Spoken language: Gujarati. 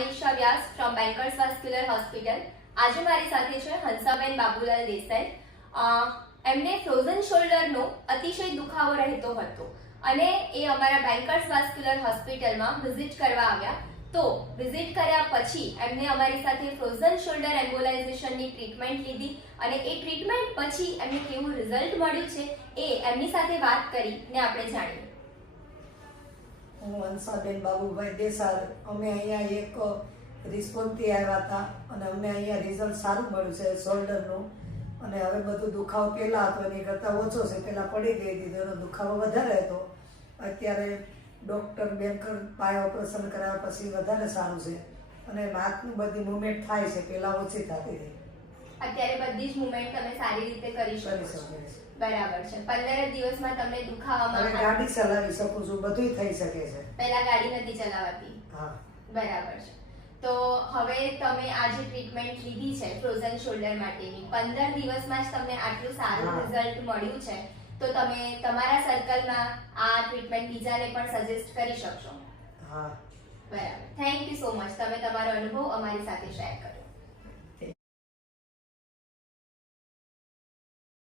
Ainisha Vyas from Bankers vascular hospital આજે મારી સાથે છે હંસાબેન બાબુલાલ દેસાઈ. એમને ફ્રોઝન શોલ્ડરનો અતિશય દુખાવો રહેતો હતો અને એ અમારા બેન્કર્સ વાસ્ક્યુલર હોસ્પિટલમાં વિઝિટ કરવા આવ્યા. તો વિઝિટ કર્યા પછી એમને અમારી સાથે ફ્રોઝન શોલ્ડર એમ્બોલાઇઝેશનની ટ્રીટમેન્ટ લીધી અને એ ટ્રીટમેન્ટ પછી એમને કેવું રિઝલ્ટ મળ્યું છે એ એમની સાથે વાત કરીને આપણે જાણીએ. હું અંશાબેન બાબુભાઈ દેસાર અમે અહીંયા એક રિસ્પોન્સથી આવ્યા હતા અને અમને અહીંયા રિઝલ્ટ સારું મળ્યું છે શોલ્ડરનું અને હવે બધું દુખાવો પહેલાં હતો, એની કરતાં ઓછો છે, પહેલાં પડી ગઈ હતી એનો દુખાવો વધારે હતો. અત્યારે ડૉક્ટર બેન્કર પાય ઓપરેશન કરાવ્યા પછી વધારે સારું છે. અને હાથનું બધી મુવમેન્ટ થાય છે, પહેલાં ઓછી થતી હતી. અત્યારે બધી જ મુવમેન્ટ તમે સારી રીતે કરી શકો છો. બરાબર છે. પંદર જ દિવસમાં તમને દુખાવામાં અને ગાડી ચલાવી શકો છો બધું થઈ શકે છે. પહેલા ગાડી નથી ચલાવાતી. હા. બરાબર છે. તો હવે તમે આ જે ટ્રીટમેન્ટ લીધી છે ફ્રોઝન શોલ્ડર માટેની પંદર દિવસમાં જ તમને આટલું સારું રિઝલ્ટ મળ્યું છે તો તમે તમારા સર્કલમાં આ ટ્રીટમેન્ટ બીજાને પણ સજેસ્ટ કરી શકશો. હા. બરાબર. થેન્ક યુ સો મચ તમે તમારો અનુભવ અમારી સાથે શેર કર્યો